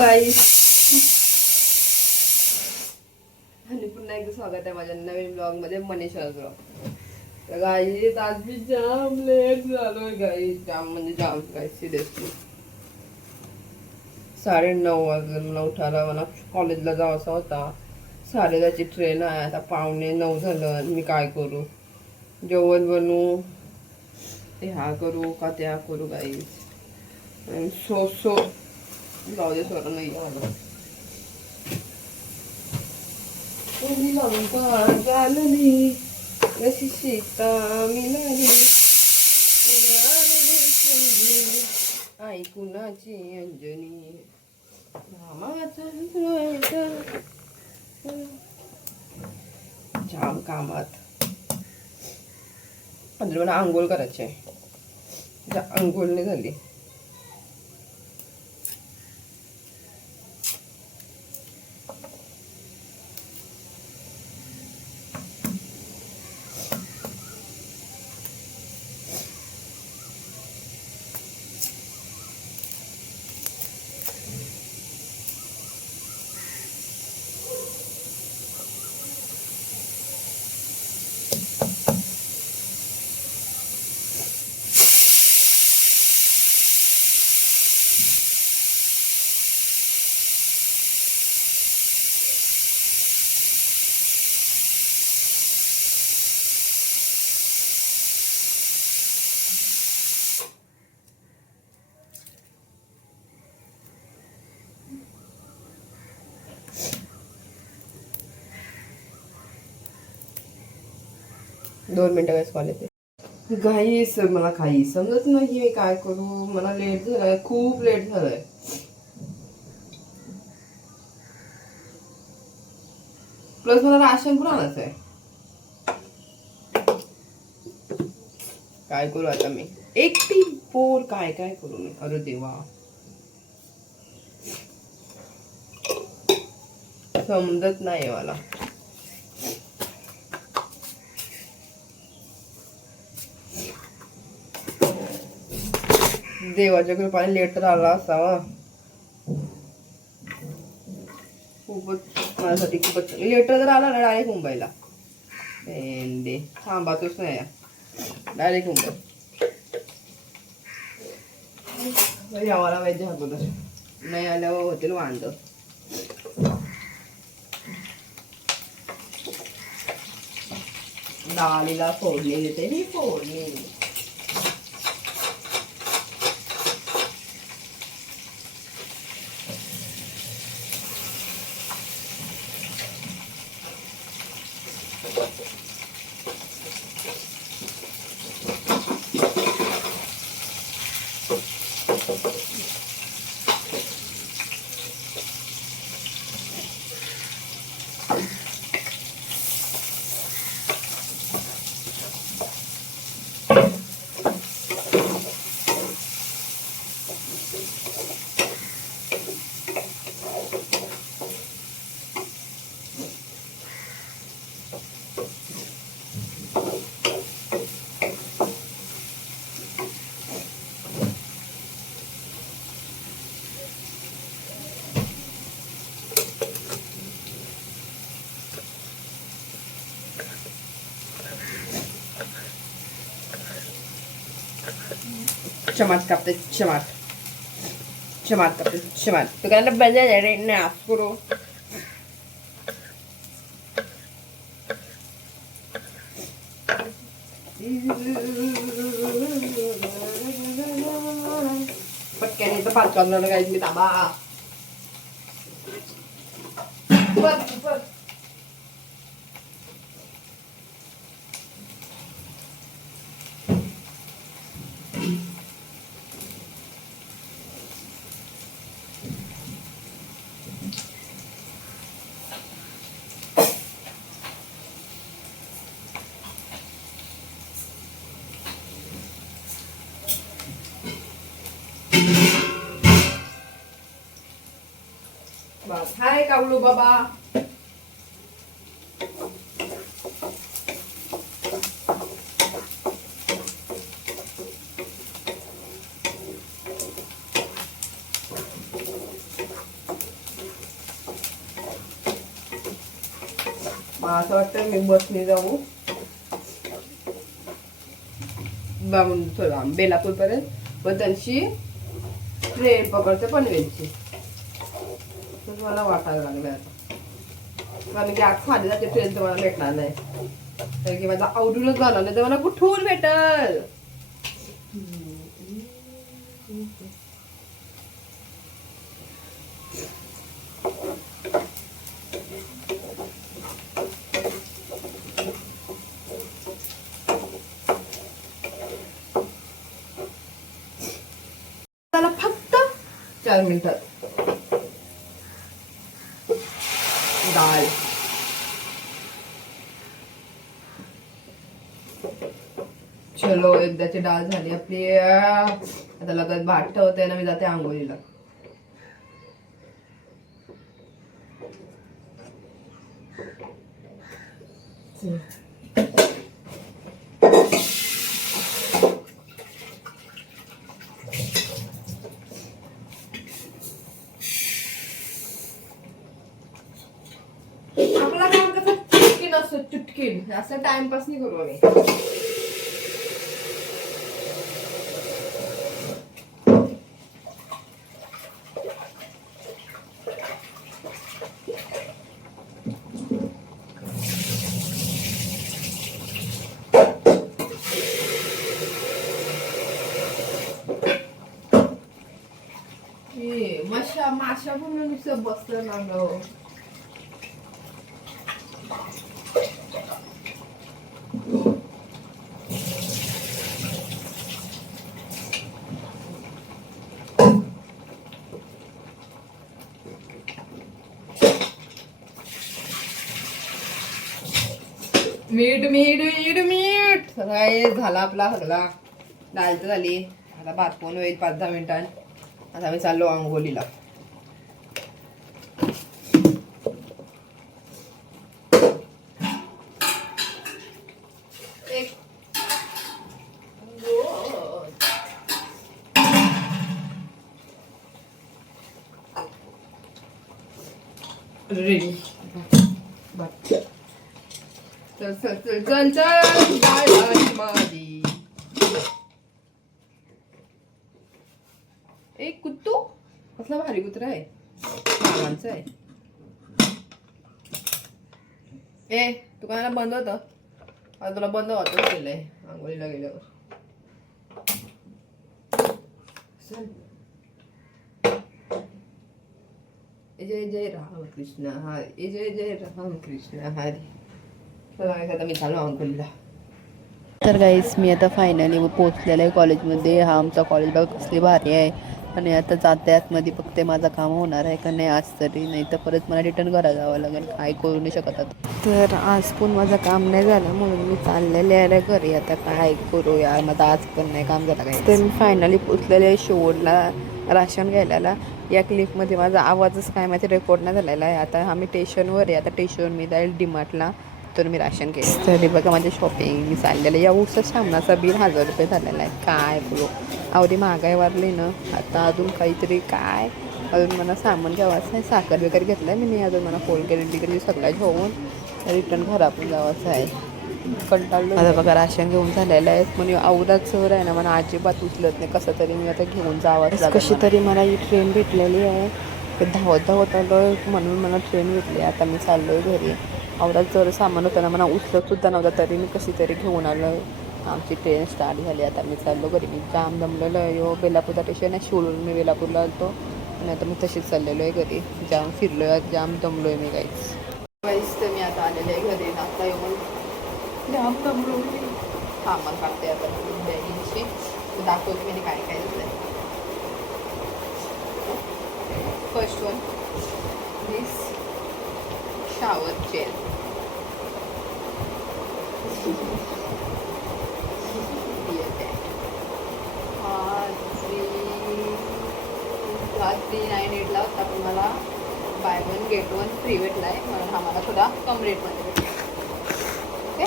गाईस, आणि पुन्हा एकदा स्वागत आहे माझ्या नवीन ब्लॉग मध्ये, मनीषा ब्लॉग. तर गाईस आज मी जाम लेट झालोय गाईस, जाम म्हणजे जाम गाईस, सिरियसली 9:30 वाजले उठायला. मला कॉलेजला जायचं होता, 10:30ची ट्रेन आहे. आता 8:45 झालं. मी काय करू, जेवण बनवू, ते हा करू का त्या करू गाईस. सो जाऊ दे, स्वरा नाही आला. तुम्ही गालली जशी सीता मिळाली, आई कुणाची अंजनी, जाम कामात. मला आंघोळ करायची आहे, आंघोळ नाही झाली. दोन मिनिटं गाईस, कॉल येते. गाईस मला काही समजत नाही मी काय करू. मला लेट झालाय, खूप लेट झालाय. प्लस मला राशन पण आणायचं आहे. काय करू आता मी एकटी बोर, काय काय करू मी. अरे देवा, समजत नाही मला. देवाच्या कृपाने लेट तर आला असावा. खूपच माझ्यासाठी खूपच लेटर जर आला ना, डायरेक्ट मुंबईला थांबातच नाही, डायरेक्ट मुंबई. यावाला पाहिजे अगोदर, नाही आल्यावर होतील वांद. डाळीला फोडणी देते ही फोडणी. Chamat kapte chamat. Chamat kapte chamat. Tu kan ada banyak dari naskuro. Pagkain ito patron na guys, may taba. Super. Hai kaulu baba. मला असं वाटतं मी बसने जाऊ बेलापूर पर्यंत व त्यांची ट्रेन पकडते पनवेलची. तर मला वाटायला लागलं आता, कारण की आज खाली जाते ट्रेन तर मला भेटणार नाही, कारण की माझा आवडूनच झाला नाही तर मला कुठून भेटल. त्याला फक्त 4 मिनिटात डाळ. चलो एकदाची डाळ झाली आपली. आता लगत भात ठेवते ना, मी जाते आंघोळीला. आपला काम कसं चुटकीन असतो, चुटकीन असं टाइमपास नाही करू आम्ही. माशा म्हणून नुसतं बसलं ना ग. मीठ मीठ मीठ मीठ सगळं झाला आपला सगळा. डाळ तर झाली. आता भात पण होईल 5-10 मिनिटांनी. आता आम्ही चाललो आंघोळीला. रेडी. चल चल चल चल चल डाळ झाली माझी. एक कुत्तू कसला भारी कुत्रा आहे, मामांचं आहे. ए दुकानाला बंद होतं, आता तुला बंद होतं केलंय आंघोळीला गेल्यावर. जय जय रामकृष्ण हरी, जय जय रामकृष्ण हरी. आता मी चालू आंघोळीला. तर गाईस मी आता फायनली पोहोचलेलं आहे कॉलेजमध्ये. हा आमचा कॉलेज बघ कसली भारी आहे. आणि आता जाते आतमध्ये बघते माझं काम होणार आहे का नाही आज तरी, नाही तर परत मला रिटर्न घरा जावं लागेल, काय करू नाही शकत आता. तर आज पण माझं काम नाही झालं म्हणून मी चाललेले आहे घरी. आता काय करू यार, माझं आज पण नाही काम झालं काय. तर मी फायनली पोचलेले आहे शेवटला राशन घ्यायला. या क्लिपमध्ये माझा आवाजच काय माहिती रेकॉर्ड नाही झालेला आहे. आता आम्ही स्टेशनवर आहे, आता स्टेशनवर मी जाईल डीमार्टला, तर मी राशन घेईन. तरी बघा माझे शॉपिंग मी चाललेलं आहे. या उठचा सामनाचा बिल 1000 रुपये झालेला आहे. काय बोलू, आवडी महागाई वाढली ना. आता अजून काहीतरी काय अजून मला सामान घ्यावायचं आहे. साखर वगैरे घेतलं आहे मी अजून, मला कोलगेट वगैरे सगळ्या घेऊन रिटर्न घरातून जावायचं आहे. कंटाळलो आता बघा राशन घेऊन झालेलं आहे. म्हणजे आवडाच सर आहे ना, मला अजिबात उचलत नाही. कसं तरी मी आता घेऊन जावंच. कशी तरी मला ही ट्रेन भेटलेली आहे. धावत आलो म्हणून मला ट्रेन भेटली. आता मी चाललो आहे घरी. आवडाच जर सामान होतं ना, मला उचलतसुद्धा नव्हता, तरी मी कशी तरी घेऊन आलो. आमची ट्रेन स्टार्ट झाली. आता मी चाललो घरी. मी जाम दमलेलो आहे. यो बेलापूरचा स्टेशन आहे, शिवडून मी बेलापूरला आलो. आणि आता मी तशीच चाललेलो आहे घरी. जाम फिरलो आहे, जाम दमलो आहे मी गाईस. तर मी आता आलेलो आहे घरी. आता येऊन जाम दमलो मी. सामान काढते आता बॅगींची, दाखवते मी काय काय घेतलं आहे. फर्स्ट वन दिस shower chair. हा 398 ला होता, पण मला बाय 1 गेट 1 फ्री भेटला आहे, म्हणून हा मला थोडा कम रेटमध्ये भेटला. Okay.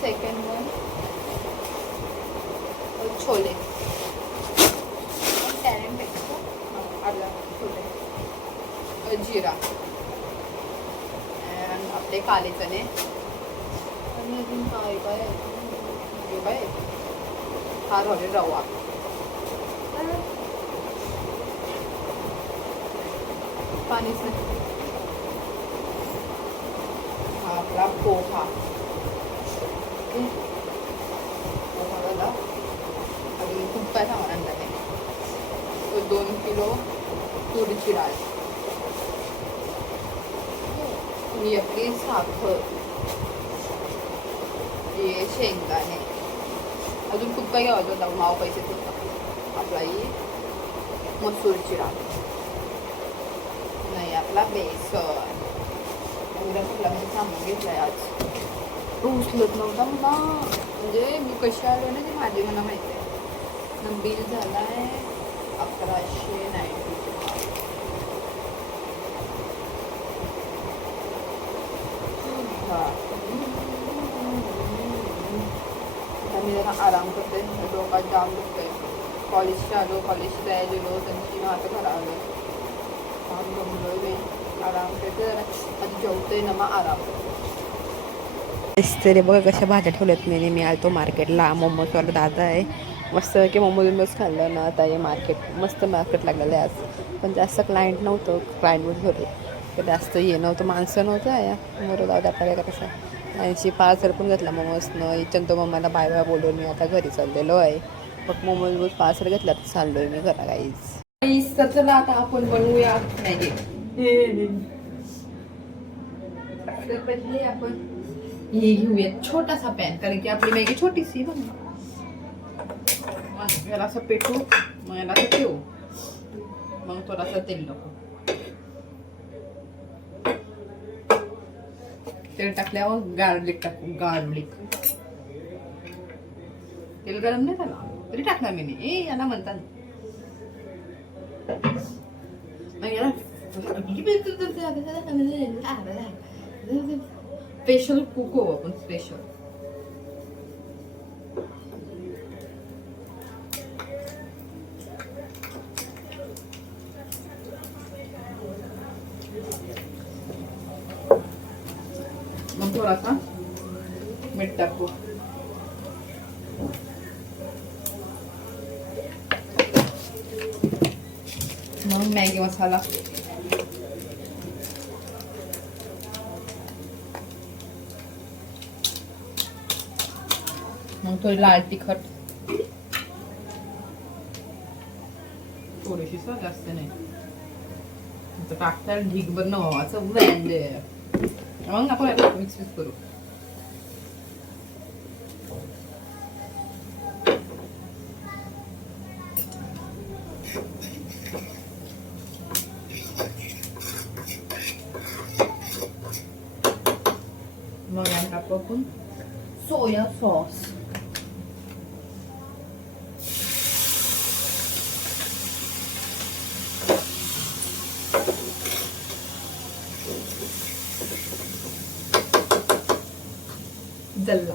Second one chole, talent आला छोले, जिरा. आपले काले चणे आणि अजून काय काय आहे बाय हा झाले रवा पाणीच नाही हा आपला पोहा पोहा झाला अजून खूप काय सामान आणलं नाही 2 किलो तुरीची डाळ ही आपली साखर हे शेंगदाणे अजून खूप काही घ्यावं होतं माव पैसे होता आपला ही मसूरची डाळ नाही आपला बेसन एवढा कुठला म्हणजे सामान घेतलाय आज तो उचलत नव्हता मला म्हणजे मी कशी आलो ना ती माझी मला माहिती आहे बिल झालाय 1190 मी जरा आराम करते डोका जाम दुखतंय कॉलेजच्या आलो कॉलेजची तयारी गेलो त्यांची आता घरा आलो काम जमलोय मी आराम करते जरा आधी जेवते ना मग आराम तरी बघा कशा भाज्या ठेवल्यात मी आलतो मार्केटला मोमोजवाला दादा आहे मस्त की मोमोज खाल्लं ना आता हे मार्केट मस्त मार्केट लागलेलं आहे आज पण जास्त क्लायंट नव्हतं क्लायंटवर होते तर जास्त ये नव्हतं माणसं नव्हतं या बरोबर दादा काय करायचं आणि पार्सल पण घेतला मोमोजनं चंतो मम्माला बाय बाय बोलून मी आता घरी चाललेलो आहे मग मोमोज पार्सल घेतला तर चाललोय मी घरा काहीच तर चला आता आपण बनवूया मॅगी तर पहिले आपण हे घेऊया छोटासा पॅन कारण की आपली मॅगी छोटीशी बघ मग याला असं पेटू मग याला असं ठेवू मग थोडासा तेल टाकू तेल टाकल्यावर गार्लिक टाकू गार्लिक तेल गरम नाही झाला तरी टाकला मी याला म्हणतात मग याला स्पेशल कुक हो आपण स्पेशल मग थोडासा मीठ टाकू मग मॅगी मसाला मग थोडी लाल तिखट थोडीशी जास्त नाही टाकता ढीकभर न व्हावाचं ब्रँड मग आपण मिक्स करू मग टाकू आपण सोया सॉस जल्ला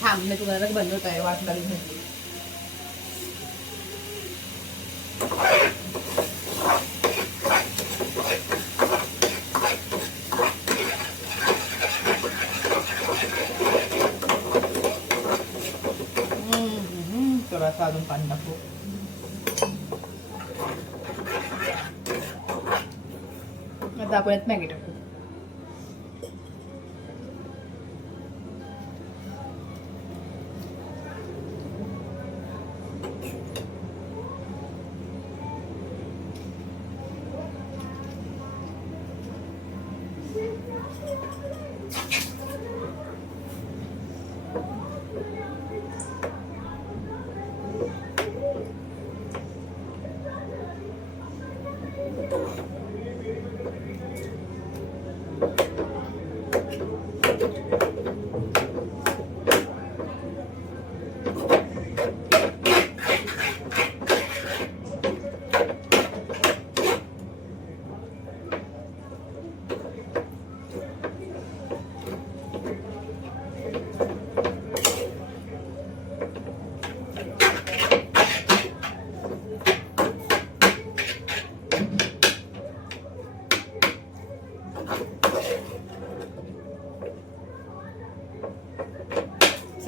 थांब मी तुम्हाला बनवत आहे वाट लागली नाही थोडासा अजून पाणी टाकू आता आपण यात मॅगी टाकू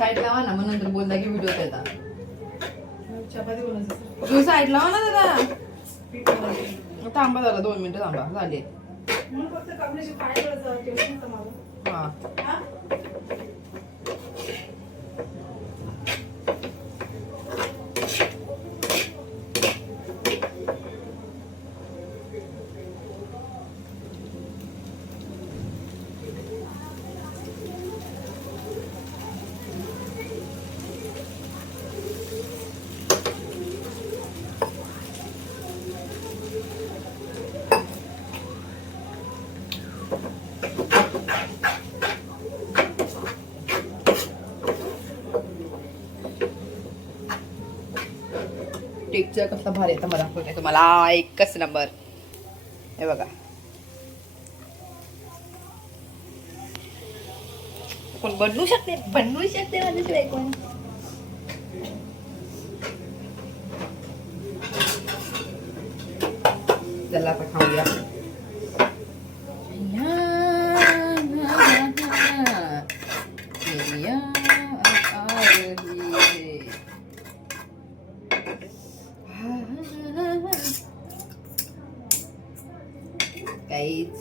साईड लावा ना, मग नंतर बोलला की व्हिडिओ येतात. चपाती बनवायचं. तुम्ही साईड लावा ना दादा. थांबा झाला 2 मिनिटं थांबा झाले. म्हणून फक्त कापण्याची काय करायचं टेन्शन नव्हतं माझं. हा हा? टेक्चर कसला भारी आहे मला दाखवते तुम्हाला. एकच नंबर. हे बघा, कोण बनवू शकते माझ्याशिवाय कोण. चला आता खाऊया. काहीच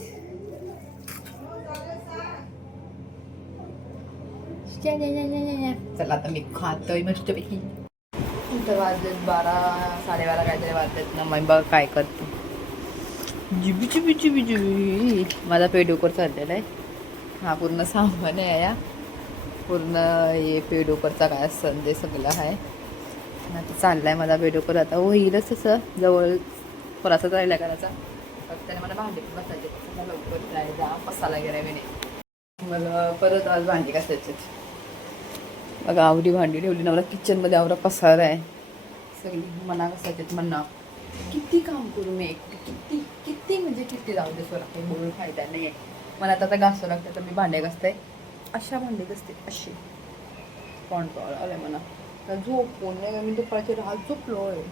चला आता मी खातोय मस्तपैकी. इथं वाजलेत 12 साडेबारा काहीतरी वाजलेत ना. मग बघ काय करते. जिबी जिबी जिबी जिबी माझा पेडोकर चाललेला आहे. हा पूर्ण सामान आहे या पूर्ण हे पेडोकरचा काय असतं ते सगळं आहे. आता चाललाय माझा पेडोकर. आता होईलच तसं जवळ थोडासा राहिला करायचा. त्याने मला भांडी बसायचे लवकर जायचा पसाला गेला मी नाही. मला परत आज भांडी घासायचे. बघा आवडी भांडी ठेवली ना. मला किचनमध्ये आवडा पसार आहे सगळी. मना घासायचे म्हणणं किती काम करू मी एकटी. किती किती म्हणजे किती जाऊ दे स्वरा काही बोलून फायदा नाही आहे. मला आता घासावं लागतं तर मी भांडे घासते. अशा भांडे घासते अशी. कॉन्ट्रोल आलं म्हणा. झोपून नाही मी दुपारची रात झोपलो आहे.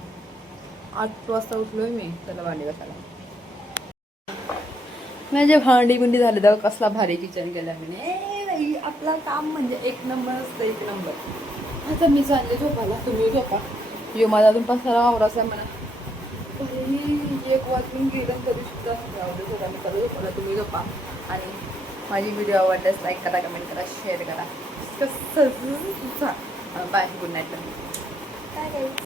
8 वाजता उठलोय मी. त्याला भांडे घासायला. माझे भांडी बुंडी झाले तेव्हा कसला भारी किचन केला मी. आपला काम म्हणजे 1 नंबर असतं 1 नंबर. आता मी चालले झोपायला. तुम्ही झोपा. यो माझा अजून पसारा आवराचा आहे म्हणा. 1 वाजून गेलं तरी सुद्धा आवडत मी चालू झोपायला. तुम्ही झोपा. आणि माझी व्हिडिओ आवडल्यास लाईक करा, कमेंट करा, शेअर करा. कसं बाय. Good night. काय